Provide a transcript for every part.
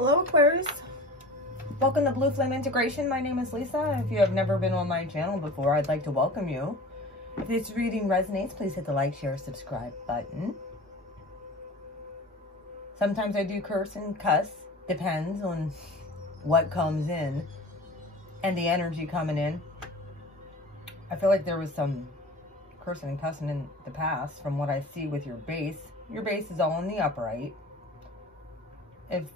Hello Aquarius, welcome to Blue Flame Integration. My name is Lisa. If you have never been on my channel before, I'd like to welcome you. If this reading resonates, please hit the like, share, subscribe button. Sometimes I do curse and cuss, depends on what comes in and the energy coming in. I feel like there was some cursing and cussing in the past from what I see with your base. Your base is all in the upright. If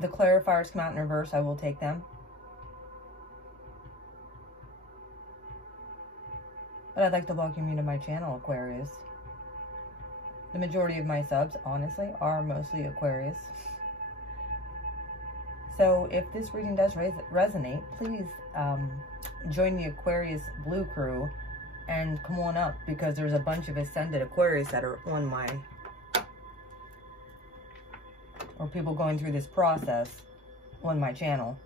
the clarifiers come out in reverse, I will take them. But I'd like to welcome you to my channel, Aquarius. The majority of my subs, honestly, are mostly Aquarius. So if this reading does resonate, please join the Aquarius Blue crew and come on up, because there's a bunch of Ascended Aquarius that are on my, or people going through this process on my channel.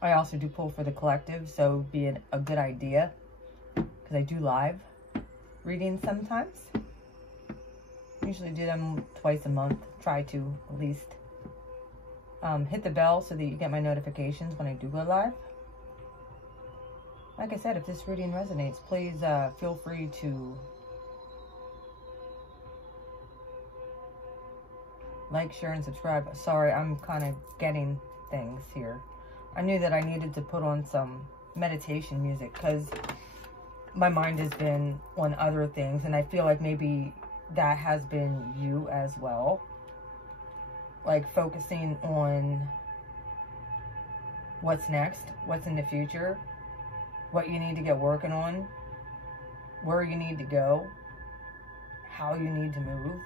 I also do pull for the collective, so it would be a good idea, because I do live readings sometimes. Usually do them twice a month. Try to at least hit the bell so that you get my notifications when I do go live. Like I said, if this reading resonates, please feel free to like, share, and subscribe. Sorry, I'm kind of getting things here. I knew that I needed to put on some meditation music because my mind has been on other things, and I feel like maybe that has been you as well. Like focusing on what's next, what's in the future, what you need to get working on, where you need to go, how you need to move.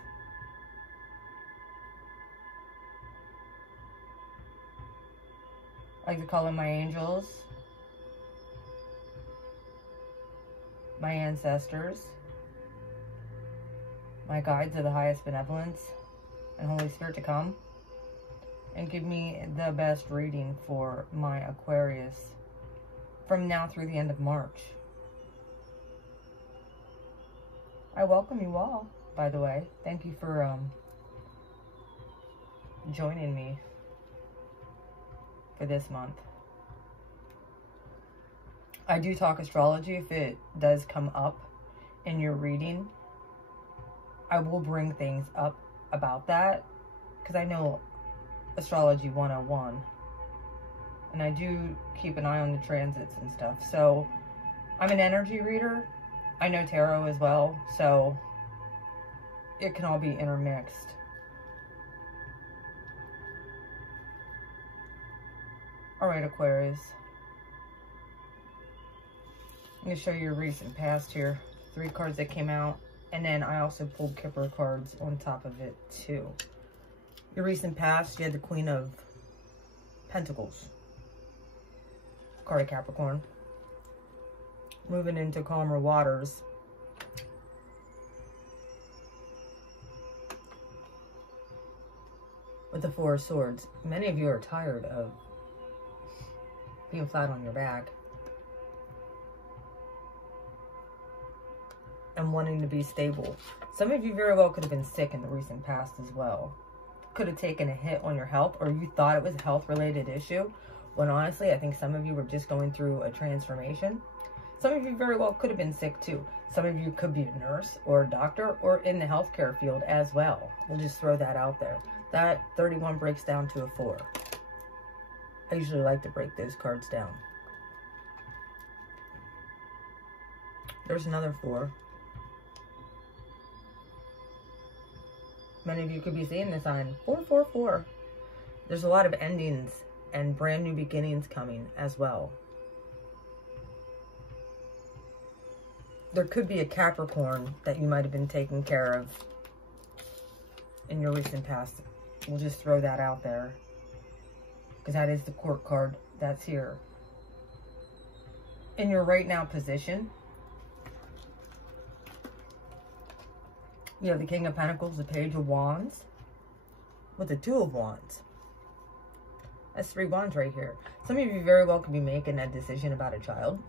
I like to call in my angels, my ancestors, my guides of the highest benevolence, and Holy Spirit to come and give me the best reading for my Aquarius from now through the end of March. I welcome you all, by the way. Thank you for joining me for this month. I do talk astrology. If it does come up in your reading, I will bring things up about that, because I know astrology 101. And I do keep an eye on the transits and stuff. So I'm an energy reader. I know tarot as well. So it can all be intermixed. Alright, Aquarius. I'm going to show you your recent past here. 3 cards that came out. And then I also pulled Kipper cards on top of it too. Your recent past, you had the Queen of Pentacles. Card of Capricorn. Moving into calmer waters. With the 4 of Swords. Many of you are tired of being flat on your back and wanting to be stable. Some of you very well could have been sick in the recent past as well. Could have taken a hit on your health, or you thought it was a health-related issue, when honestly, I think some of you were just going through a transformation. Some of you very well could have been sick too. Some of you could be a nurse or a doctor or in the healthcare field as well. We'll just throw that out there. That 31 breaks down to a 4. I usually like to break those cards down. There's another 4. Many of you could be seeing this on 444. There's a lot of endings and brand new beginnings coming as well. There could be a Capricorn that you might have been taking care of in your recent past. We'll just throw that out there, because that is the Court card that's here. In your right now position, you have the King of Pentacles, the Page of Wands, with the 2 of Wands. That's 3 wands right here. Some of you very well could be making a decision about a child.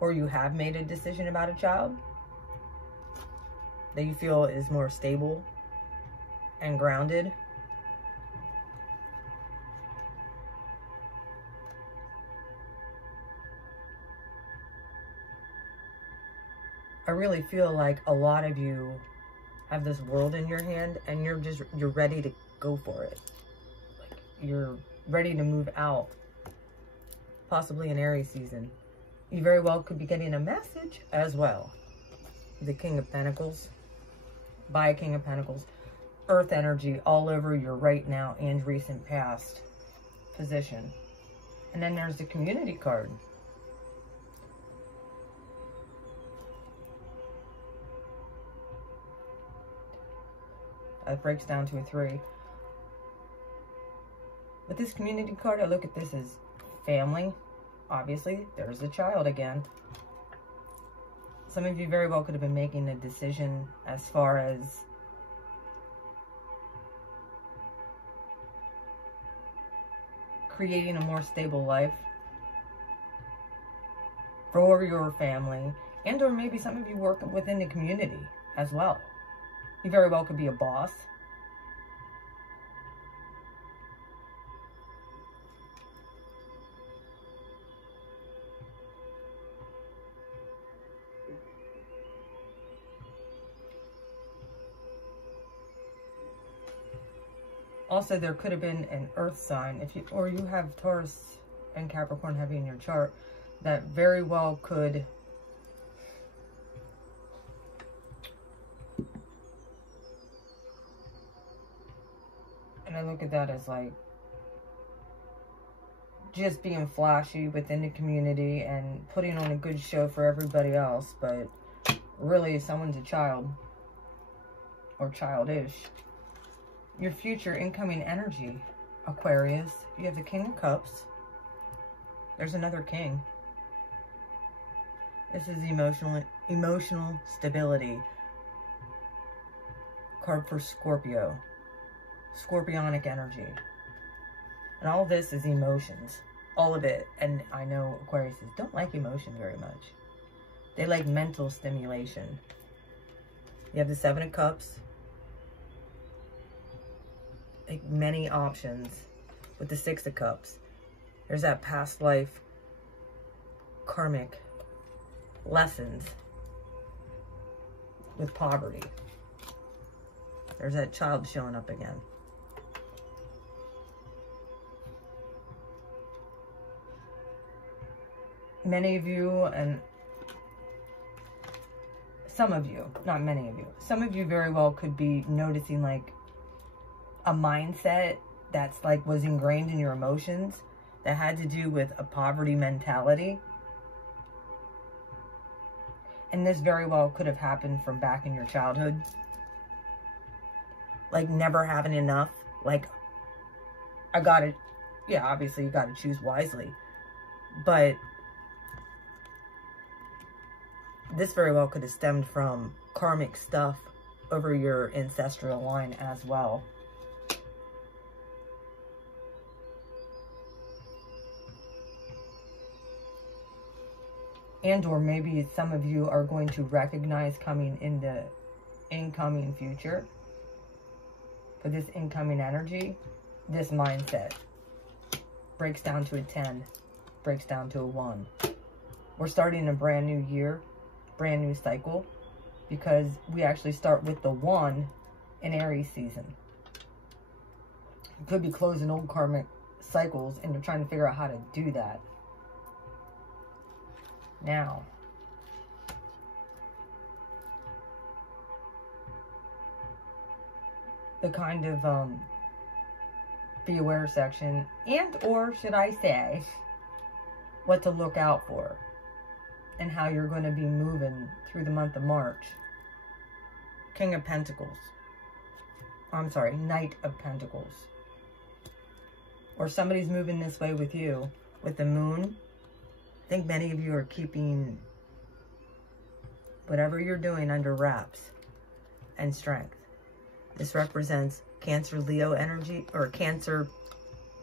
Or you have made a decision about a child. that you feel is more stable and grounded. I really feel like a lot of you have this world in your hand and you're ready to go for it. Like you're ready to move out, possibly in Aries season. You very well could be getting a message as well. The King of Pentacles, by a King of Pentacles, Earth energy all over your right now and recent past position. And then there's the Community card. It breaks down to a 3. With this Community card, I look at this as family. Obviously, there's a child again. Some of you very well could have been making a decision as far as creating a more stable life for your family, and or maybe some of you work within the community as well. You very well could be a boss. Also, there could have been an earth sign, if you, or you have Taurus and Capricorn heavy in your chart, that very well could and I look at that as like just being flashy within the community and putting on a good show for everybody else, but really someone's a child or childish. Your future incoming energy, Aquarius. You have the King of Cups. There's another king. This is emotional stability. Card for Scorpio. Scorpionic energy. And all this is emotions. All of it. And I know Aquariuses don't like emotion very much. They like mental stimulation. You have the 7 of Cups. Like many options with the 6 of Cups. There's that past life karmic lessons with poverty. There's that child showing up again. Many of you, and some of you, not many of you, some of you very well could be noticing like a mindset that's like was ingrained in your emotions that had to do with a poverty mentality. And this very well could have happened from back in your childhood. Like never having enough. Like, I gotta, yeah, obviously you gotta choose wisely. But this very well could have stemmed from karmic stuff over your ancestral line as well. And or maybe some of you are going to recognize coming in the incoming future, for this incoming energy, this mindset breaks down to a 10, breaks down to a 1. We're starting a brand new year, brand new cycle, because we actually start with the 1 in Aries season. You could be closing old karmic cycles and you're trying to figure out how to do that. Now, the kind of be aware section, and or should I say what to look out for and how you're going to be moving through the month of March. King of Pentacles. I'm sorry, Knight of Pentacles. Or somebody's moving this way with you with the moon. I think many of you are keeping whatever you're doing under wraps and strength. This represents Cancer Leo energy, or Cancer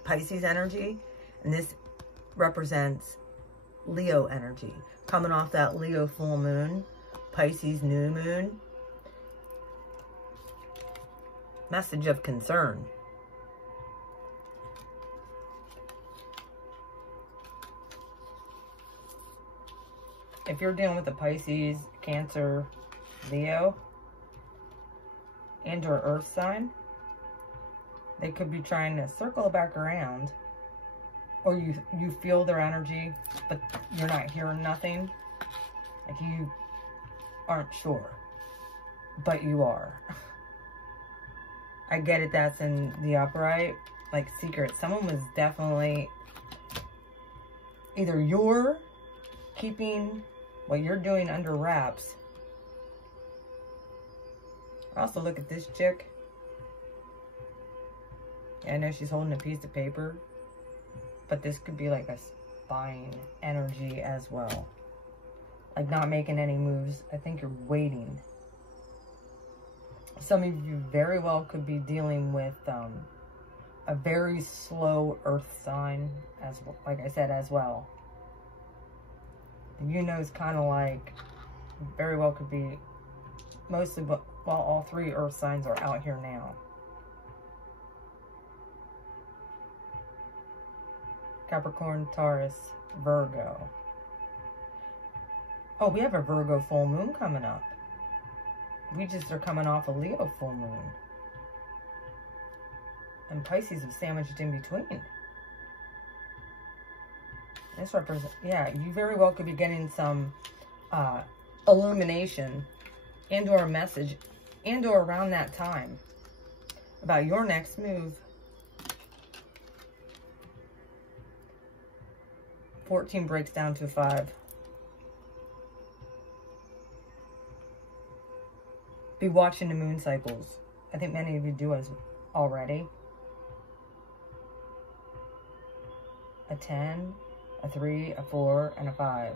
Pisces energy. And this represents Leo energy. Coming off that Leo full moon, Pisces new moon. Message of concern. If you're dealing with a Pisces, Cancer, Leo, and or Earth sign, they could be trying to circle back around, or you feel their energy, but you're not hearing nothing. Like you aren't sure, but you are. I get it, that's in the upright, like secret. Someone was definitely, either you're keeping what you're doing under wraps. I also look at this chick. Yeah, I know she's holding a piece of paper, but this could be like a spying energy as well. Like not making any moves. I think you're waiting. Some of you very well could be dealing with a very slow earth sign, as like I said, as well. You know, it's kind of like very well could be mostly, but well, all three earth signs are out here now. Capricorn, Taurus, Virgo. Oh, we have a Virgo full moon coming up. We just are coming off a Leo full moon. And Pisces is sandwiched in between. This represents, yeah, you very well could be getting some illumination and or a message and or around that time about your next move. 14 breaks down to 5. Be watching the moon cycles. I think many of you do as already. A 10, a 3, a 4, and a 5.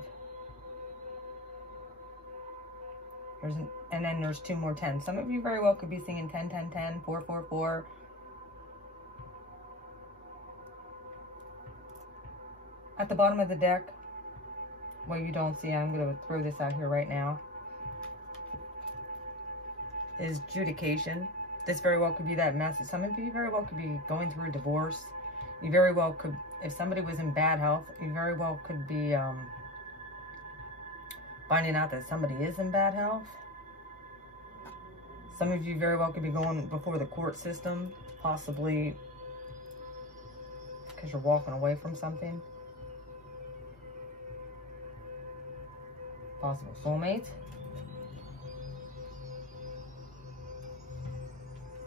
And then there's 2 more 10s. Some of you very well could be singing 10, 10, 10, 4, 4, 4. At the bottom of the deck, what you don't see, I'm going to throw this out here right now, is judication. This very well could be that message. Some of you very well could be going through a divorce. You very well could, if somebody was in bad health, you very well could be finding out that somebody is in bad health. Some of you very well could be going before the court system, possibly because you're walking away from something. Possible soulmate.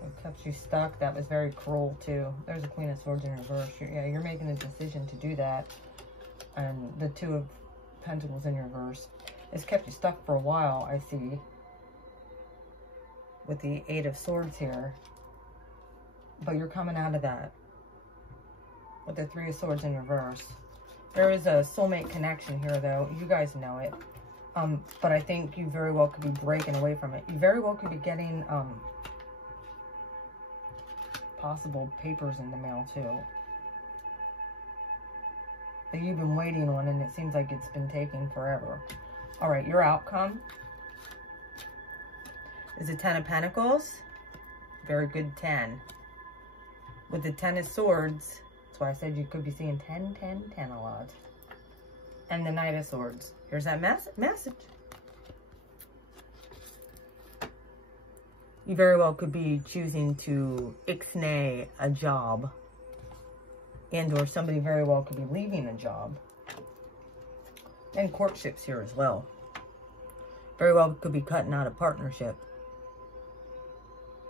It kept you stuck. That was very cruel too. There's a Queen of Swords in reverse. You're making a decision to do that. And the 2 of Pentacles in reverse. It's kept you stuck for a while, I see. With the 8 of Swords here. But you're coming out of that. With the 3 of Swords in reverse. There is a soulmate connection here though. You guys know it. But I think you very well could be breaking away from it. You very well could be getting possible papers in the mail too. That you've been waiting on, and it seems like it's been taking forever. All right, your outcome is a 10 of Pentacles. Very good 10. With the 10 of Swords, that's why I said you could be seeing 10, 10, 10 a lot. And the Knight of Swords. Here's that message. You very well could be choosing to ixnay a job. And or somebody very well could be leaving a job. And courtships here as well. Very well could be cutting out a partnership.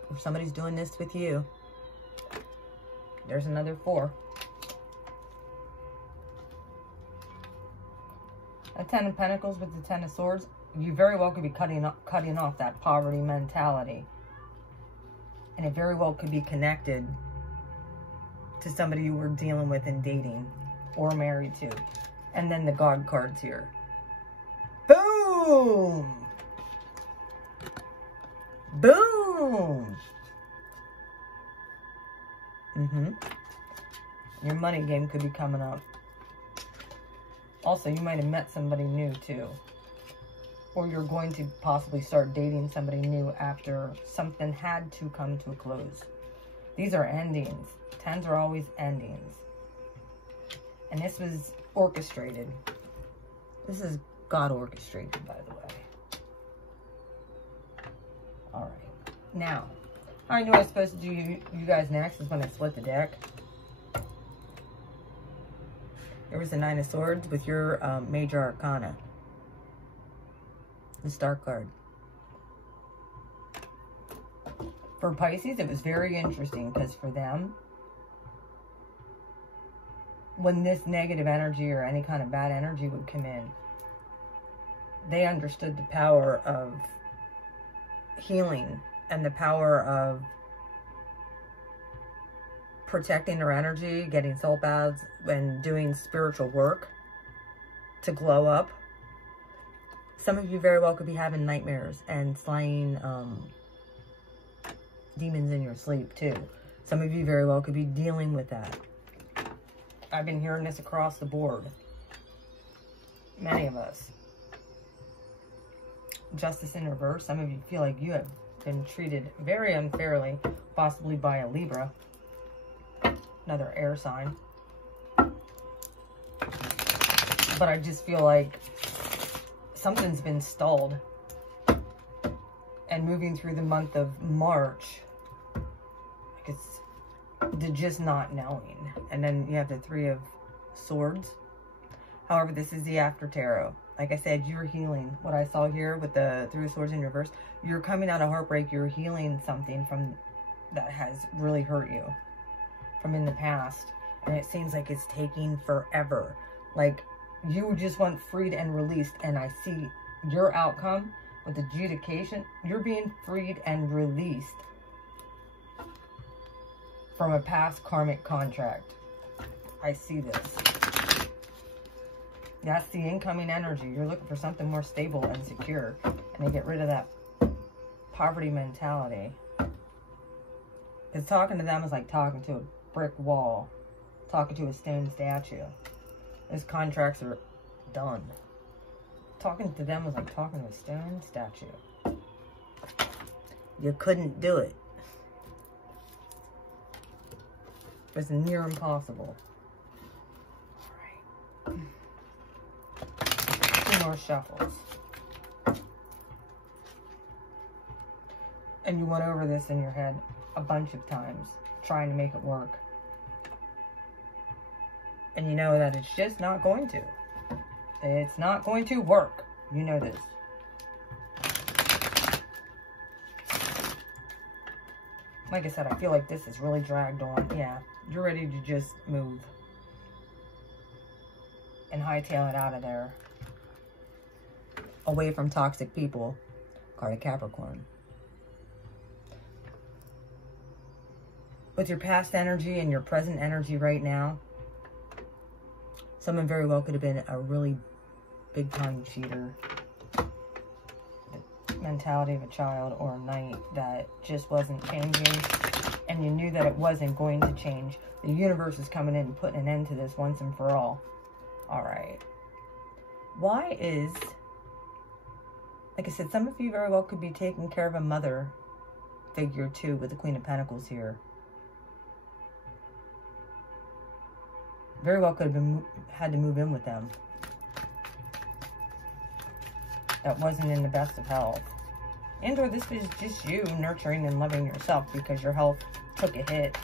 Or somebody's doing this with you. There's another 4. A 10 of Pentacles with the 10 of Swords. You very well could be cutting off that poverty mentality. And it very well could be connected to somebody you were dealing with and dating or married to. And then the God cards here. Boom! Boom! Your money game could be coming up. Also, you might have met somebody new too. or you're going to possibly start dating somebody new after something had to come to a close. These are endings. 10s are always endings. And this was orchestrated. This is God orchestrated, by the way. Alright. Now, how I knew I was supposed to do you guys next is when I split the deck. There was the 9 of Swords with your Major Arcana. The Star card. For Pisces, it was very interesting because for them, when this negative energy or any kind of bad energy would come in, they understood the power of healing and the power of protecting their energy, getting soul baths, and doing spiritual work to glow up. Some of you very well could be having nightmares and slaying demons in your sleep too. Some of you very well could be dealing with that. I've been hearing this across the board. Many of us. Justice in reverse. Some of you feel like you have been treated very unfairly, possibly by a Libra. Another air sign. But I just feel like something's been stalled. And moving through the month of March, it's just not knowing. And then you have the 3 of Swords. However, this is the after tarot. Like I said, you're healing. What I saw here with the 3 of Swords in reverse, you're coming out of heartbreak. You're healing something from that has really hurt you from in the past. And it seems like it's taking forever. Like you just want freed and released. And I see your outcome with adjudication. You're being freed and released from a past karmic contract. I see this. That's the incoming energy. You're looking for something more stable and secure. And they get rid of that poverty mentality. Because talking to them is like talking to a brick wall. Talking to a stone statue. Those contracts are done. Talking to them was like talking to a stone statue. You couldn't do it. It was near impossible. Alright. 2 more shuffles. And you went over this in your head a bunch of times, trying to make it work. And you know that it's just not going to. It's not going to work. You know this. Like I said, I feel like this is really dragged on. Yeah, you're ready to just move. And hightail it out of there. Away from toxic people. Card of Capricorn. With your past energy and your present energy right now, someone very well could have been a really big time cheater. The mentality of a child or a knight that just wasn't changing. And you knew that it wasn't going to change. The universe is coming in and putting an end to this once and for all. Alright. Why is... Like I said, some of you very well could be taking care of a mother figure too with the Queen of Pentacles here. Very well could have been had to move in with them. That wasn't in the best of health. And or this was just you nurturing and loving yourself because your health took a hit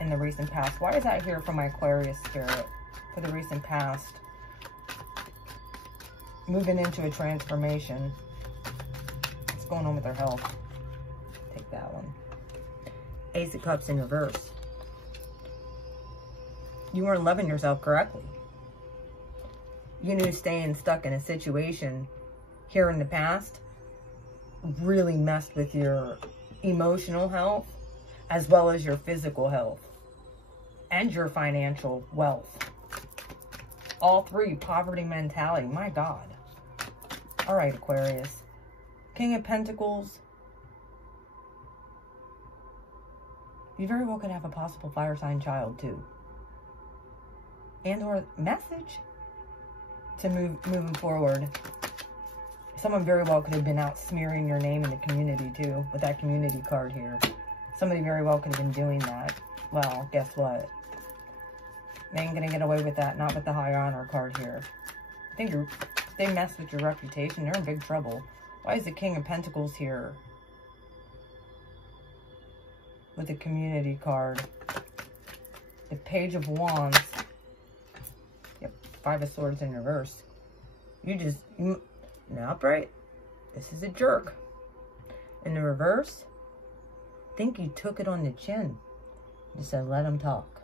in the recent past. Why is that here for my Aquarius spirit? For the recent past. Moving into a transformation. What's going on with their health? Take that one. Ace of Cups in reverse. You weren't loving yourself correctly. You knew staying stuck in a situation here in the past really messed with your emotional health as well as your physical health and your financial wealth. All 3, poverty mentality. My God. All right, Aquarius. King of Pentacles. You very well could have a possible fire sign child too. And or message to moving forward. Someone very well could have been out smearing your name in the community too, with that community card here. Somebody very well could have been doing that. Well, guess what? They ain't gonna get away with that, not with the high honor card here. I think if they mess with your reputation, you're in big trouble. Why is the King of Pentacles here? With the community card. The Page of Wands. Yep, Five of Swords in reverse. In the upright, this is a jerk. In the reverse, I think you took it on the chin. You said, let him talk.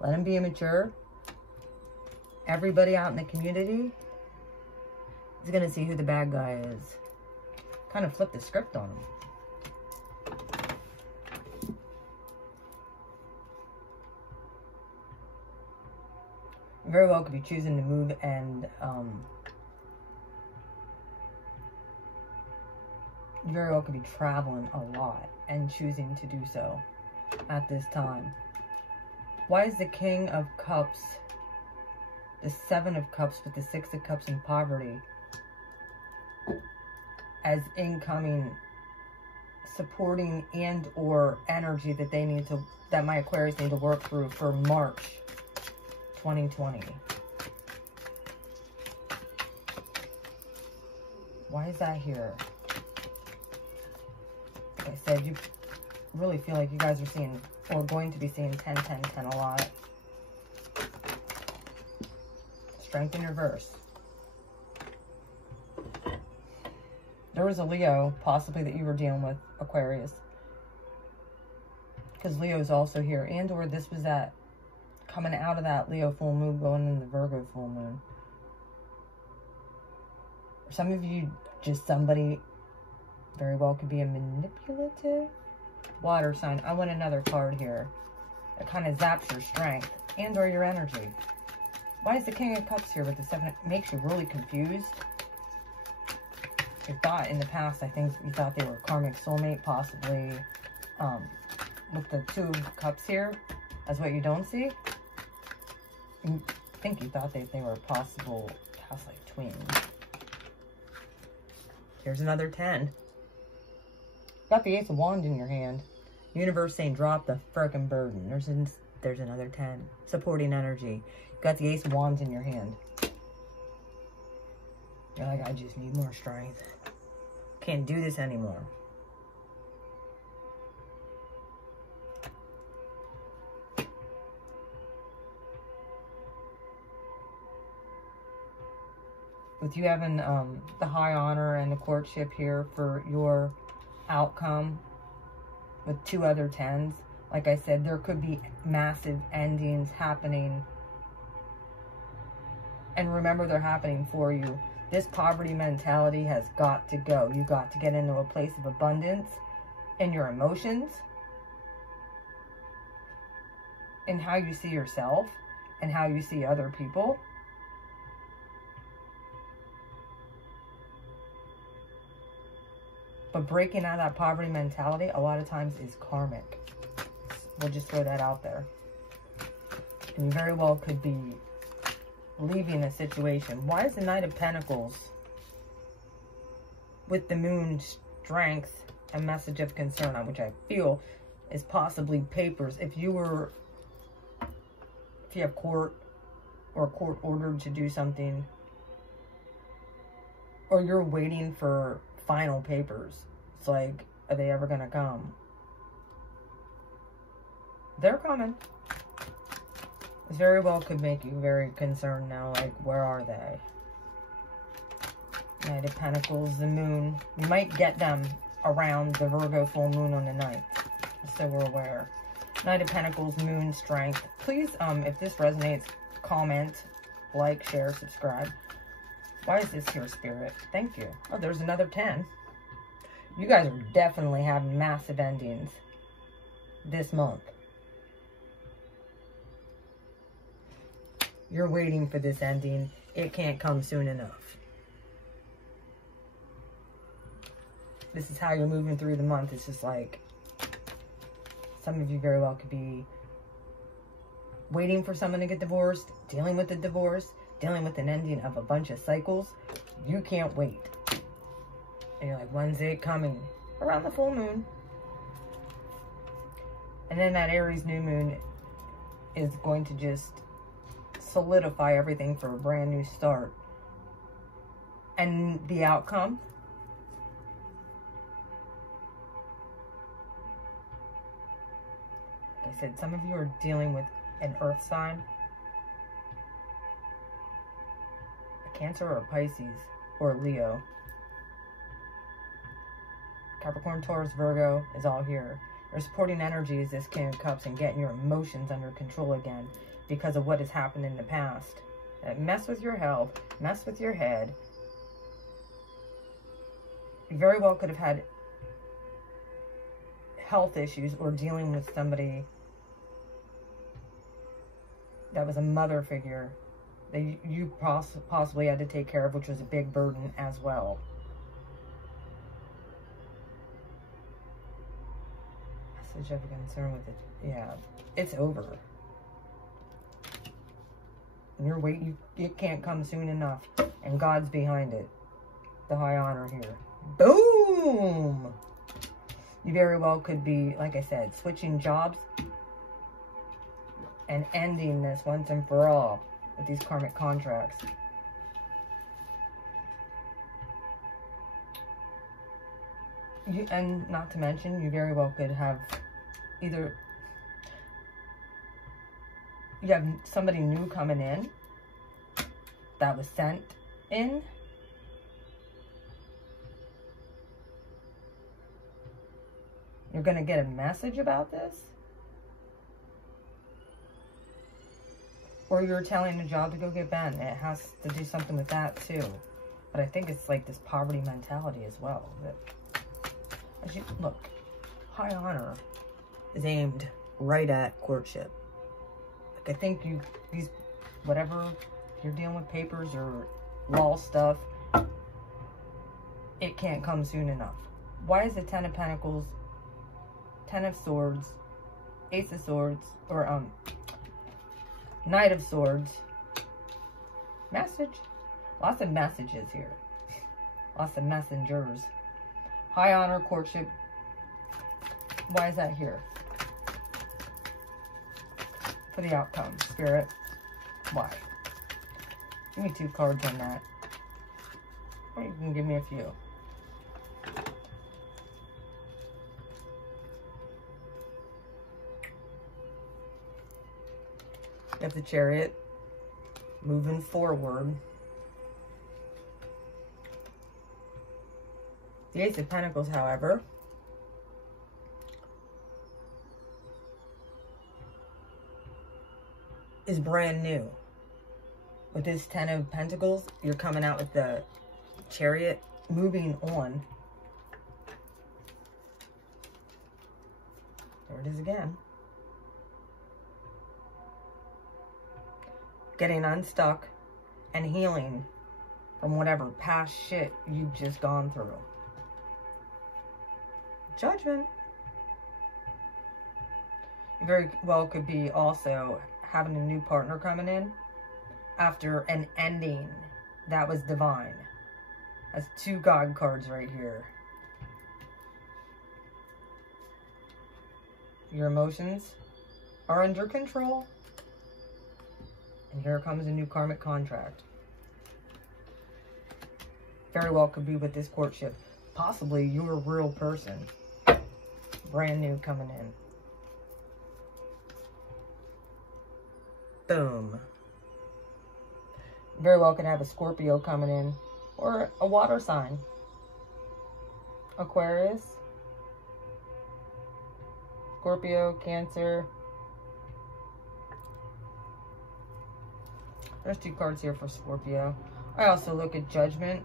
Let him be immature. Everybody out in the community is going to see who the bad guy is. Kind of flip the script on him. You very well could be choosing to move and you very well could be traveling a lot and choosing to do so at this time. Why is the King of Cups, the Seven of Cups with the Six of Cups in poverty as incoming supporting and or energy that they need to, that my Aquarius need to work through for March 2020? Why is that here? Like I said, you really feel like you guys are seeing, or going to be seeing 10, 10, 10 a lot. Strength in reverse. There was a Leo, possibly, that you were dealing with, Aquarius. Because Leo's also here. And or this was that, coming out of that Leo full moon, going in the Virgo full moon. Some of you, just somebody very well could be a manipulative water sign. I want another card here. It kind of zaps your strength and or your energy. Why is the King of Cups here with the Seven? It makes you really confused. You thought in the past, I think you thought they were karmic soulmate, possibly. With the Two of Cups here, as what you don't see. I think you thought they were possible past life twins. Here's another 10. Got the Ace of Wands in your hand. Universe saying drop the frickin' burden. There's another 10. Supporting energy. Got the Ace of Wands in your hand. You're like, I just need more strength. Can't do this anymore. With you having the high honor and the courtship here for your outcome with two other 10s. Like I said, there could be massive endings happening. And remember, they're happening for you. This poverty mentality has got to go. You got to get into a place of abundance in your emotions, in how you see yourself and how you see other people. But breaking out of that poverty mentality a lot of times is karmic. We'll just throw that out there. And you very well could be leaving a situation. Why is the Knight of Pentacles with the Moon strength and message of concern, which I feel is possibly papers? If you have court or court ordered to do something, or you're waiting for final papers. It's like, are they ever going to come? They're coming. This very well could make you very concerned now, like, where are they? Knight of Pentacles, the Moon. You might get them around the Virgo full moon on the 9th, so we're aware. Knight of Pentacles, Moon, Strength. Please, if this resonates, comment, like, share, subscribe. Why is this here, Spirit? Thank you. Oh, there's another 10. You guys are definitely having massive endings this month. You're waiting for this ending. It can't come soon enough. This is how you're moving through the month. It's just like, some of you very well could be waiting for someone to get divorced, dealing with the divorce, dealing with an ending of a bunch of cycles. You can't wait. And you're like, when's it coming? Around the full moon. And then that Aries new moon is going to just solidify everything for a brand new start. And the outcome, like I said, some of you are dealing with an earth sign, a Cancer or a Pisces or a Leo. Capricorn, Taurus, Virgo is all here. Your supporting energy is this King of Cups and getting your emotions under control again because of what has happened in the past. That mess with your health, mess with your head. You very well could have had health issues or dealing with somebody that was a mother figure that you possibly had to take care of, which was a big burden as well. Message of concern with it. Yeah, it's over. And you're waiting. It can't come soon enough. And God's behind it. The high honor here. Boom! You very well could be, like I said, switching jobs and ending this once and for all with these karmic contracts. And not to mention, you very well could have either you have somebody new coming in that was sent in, you're going to get a message about this, or you're telling a job to go get bent. It has to do something with that too. But I think it's like this poverty mentality as well. That, as you look, high honor is aimed right at courtship. Like I think these, whatever you're dealing with, papers or law stuff, it can't come soon enough. Why is the Ten of Pentacles, Ten of Swords, Ace of Swords, or Knight of Swords? Message? Lots of messages here. Lots of messengers. High honor, courtship. Why is that here? For the outcome, Spirit. Why? Give me 2 cards on that. Or you can give me a few. You have the Chariot. Moving forward. The Ace of Pentacles, however, is brand new. With this Ten of Pentacles, you're coming out with the Chariot, moving on. There it is again. Getting unstuck and healing from whatever past shit you've just gone through. Judgment. You very well could be also having a new partner coming in after an ending that was divine. That's 2 God cards right here. Your emotions are under control. And here comes a new karmic contract. Very well could be with this courtship. Possibly your real person. Brand new coming in. Boom. Very well could have a Scorpio coming in. Or a water sign. Aquarius. Scorpio, Cancer. There's 2 cards here for Scorpio. I also look at Judgment.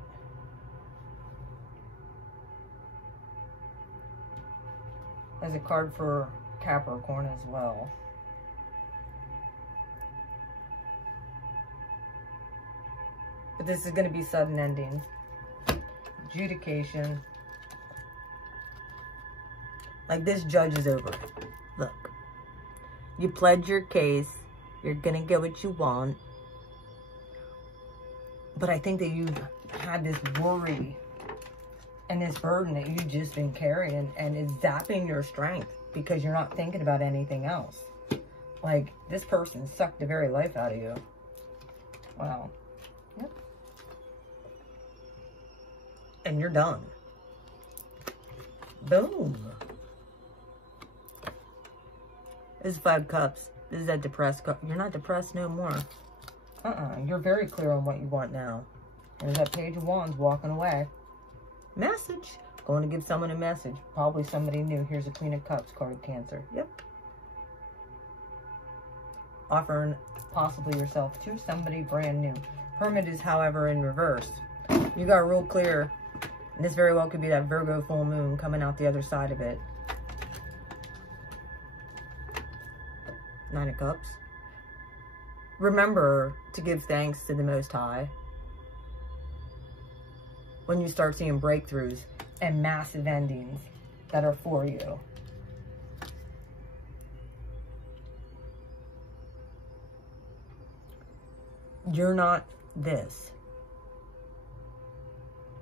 There's a card for Capricorn as well. But this is going to be sudden ending. Adjudication. Like, this judge is over. Look. You pled your case. You're going to get what you want. But I think that you've had this worry And this burden that you've just been carrying, and it's zapping your strength because you're not thinking about anything else. Like, this person sucked the very life out of you. Wow. Yep. And you're done. Boom. This is 5 cups. This is that depressed cup. You're not depressed no more. You're very clear on what you want now. And there's that Page of Wands walking away. Message. Going to give someone a message. Probably somebody new. Here's a Queen of Cups card, Cancer. Yep. Offering possibly yourself to somebody brand new. Hermit is, however, in reverse. You got real clear. And this very well could be that Virgo full moon coming out the other side of it. 9 of Cups. Remember to give thanks to the Most High when you start seeing breakthroughs and massive endings that are for you. You're not this.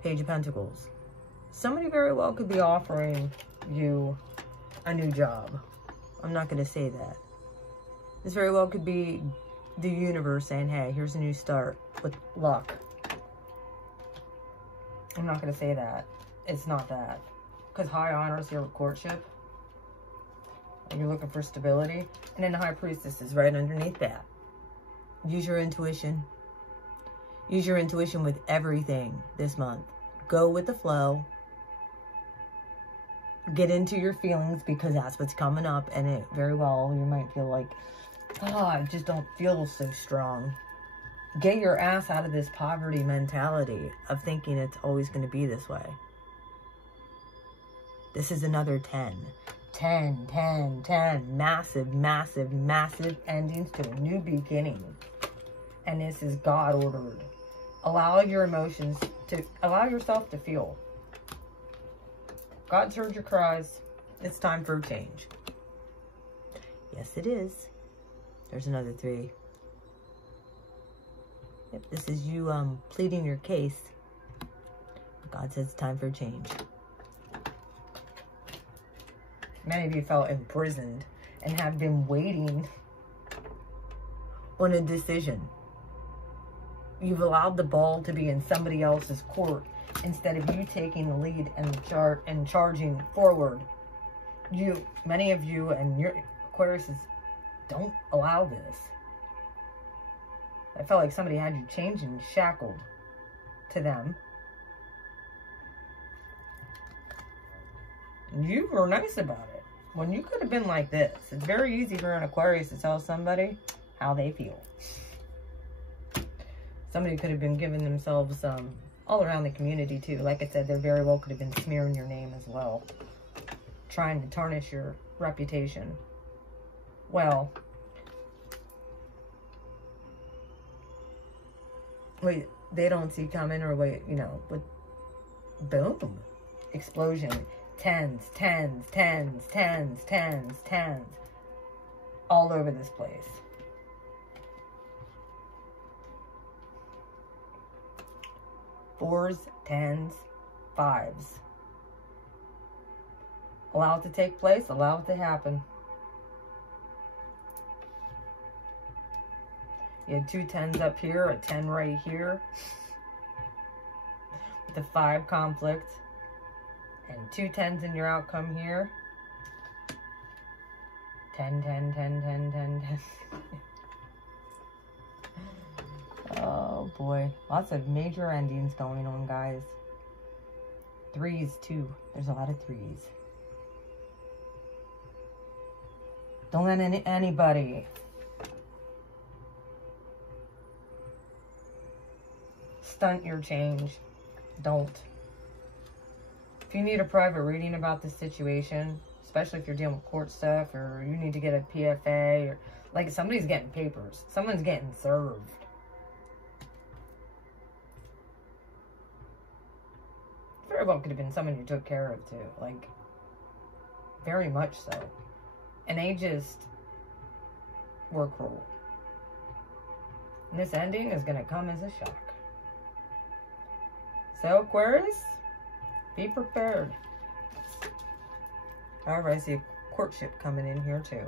Page of Pentacles. Somebody very well could be offering you a new job. I'm not going to say that. This very well could be the universe saying, hey, here's a new start with luck. I'm not going to say that. It's not that. Because High Honors here with courtship. And you're looking for stability. And then the High Priestess is right underneath that. Use your intuition. Use your intuition with everything this month. Go with the flow. Get into your feelings because that's what's coming up. And it very well, you might feel like, oh, I just don't feel so strong. Get your ass out of this poverty mentality of thinking it's always going to be this way. This is another 10. 10, 10, 10. Massive, massive, massive endings to a new beginning. And this is God ordered. Allow your emotions to, allow yourself to feel. God's heard your cries. It's time for a change. Yes, it is. There's another 3. Yep, this is you pleading your case. God says it's time for a change. Many of you felt imprisoned and have been waiting on a decision. You've allowed the ball to be in somebody else's court instead of you taking the lead and charging forward. Many of you and your Aquariuses don't allow this. I felt like somebody had you chained and shackled to them. You were nice about it. When you could have been like this. It's very easy for an Aquarius to tell somebody how they feel. Somebody could have been giving themselves all around the community too. Like I said, they very well could have been smearing your name as well. Trying to tarnish your reputation. Well, wait, they don't see coming, or wait, you know, with boom, explosion, 10s, 10s, 10s, 10s, 10s, 10s, all over this place. Fours, 10s, 5s. Allow it to take place, allow it to happen. You had 2 10s up here, a 10 right here. With the 5 conflict. And 2 10s in your outcome here. 10, 10, 10, 10, 10, 10. Oh boy. Lots of major endings going on, guys. 3s too. There's a lot of 3s. Don't let anybody stunt your change. Don't. If you need a private reading about this situation, especially if you're dealing with court stuff, or you need to get a PFA, or like somebody's getting papers, someone's getting served. Very well could have been someone you took care of too, like very much so. And they just were cruel. And this ending is going to come as a shock. So Aquarius, Be prepared. However, I see a courtship coming in here too.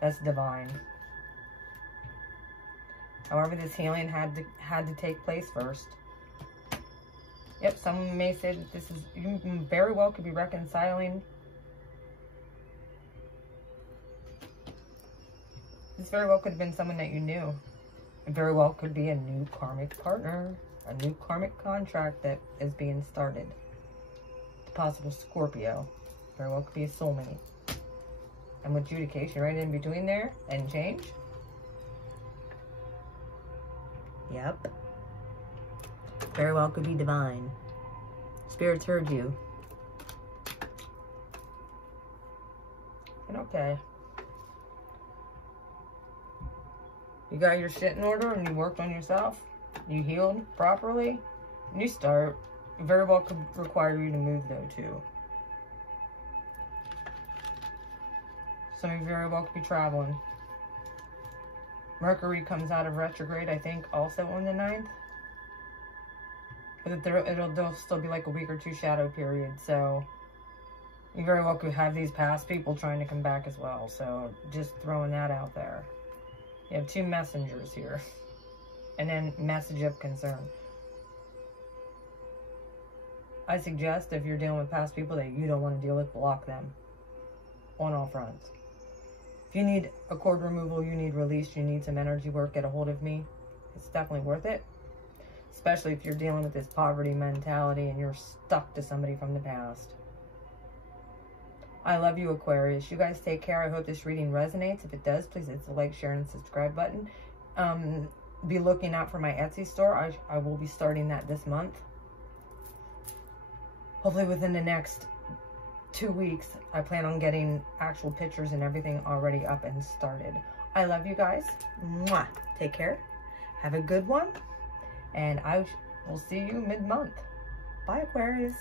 That's divine. However, this healing had to take place first. Yep, someone may say that this is, you very well could be reconciling. This very well could have been someone that you knew. It very well could be a new karmic partner, a new karmic contract that is being started. Possible Scorpio. Very well could be a soulmate. And with adjudication right in between there and change. Yep. Very well could be divine. Spirits heard you. And okay. You got your shit in order and you worked on yourself. You healed properly. And you start. It very well could require you to move though too. Some of you very well could be traveling. Mercury comes out of retrograde, I think, also on the 9th. But there'll still be like a week or two shadow period, so you very well could have these past people trying to come back as well. So just throwing that out there. You have 2 messengers here. And then message of concern. I suggest if you're dealing with past people that you don't want to deal with, block them on all fronts. If you need a cord removal, you need release, you need some energy work, get a hold of me. It's definitely worth it. Especially if you're dealing with this poverty mentality and you're stuck to somebody from the past. I love you, Aquarius. You guys take care. I hope this reading resonates. If it does, please hit the like, share, and subscribe button. Be looking out for my Etsy store. I will be starting that this month. Hopefully within the next 2 weeks, I plan on getting actual pictures and everything already up and started. I love you guys. Mwah. Take care. Have a good one. And I will see you mid-month. Bye, Aquarius.